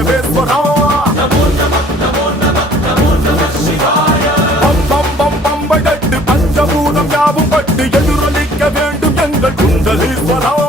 ராகவேஸ்வரா. பம் பம் பம் பம்பை தட்டு பஞ்சபூதம் யாவும் பட்டு எதிரொலிக்க வேண்டும் எங்கள் குண்டலீஸ்வரா.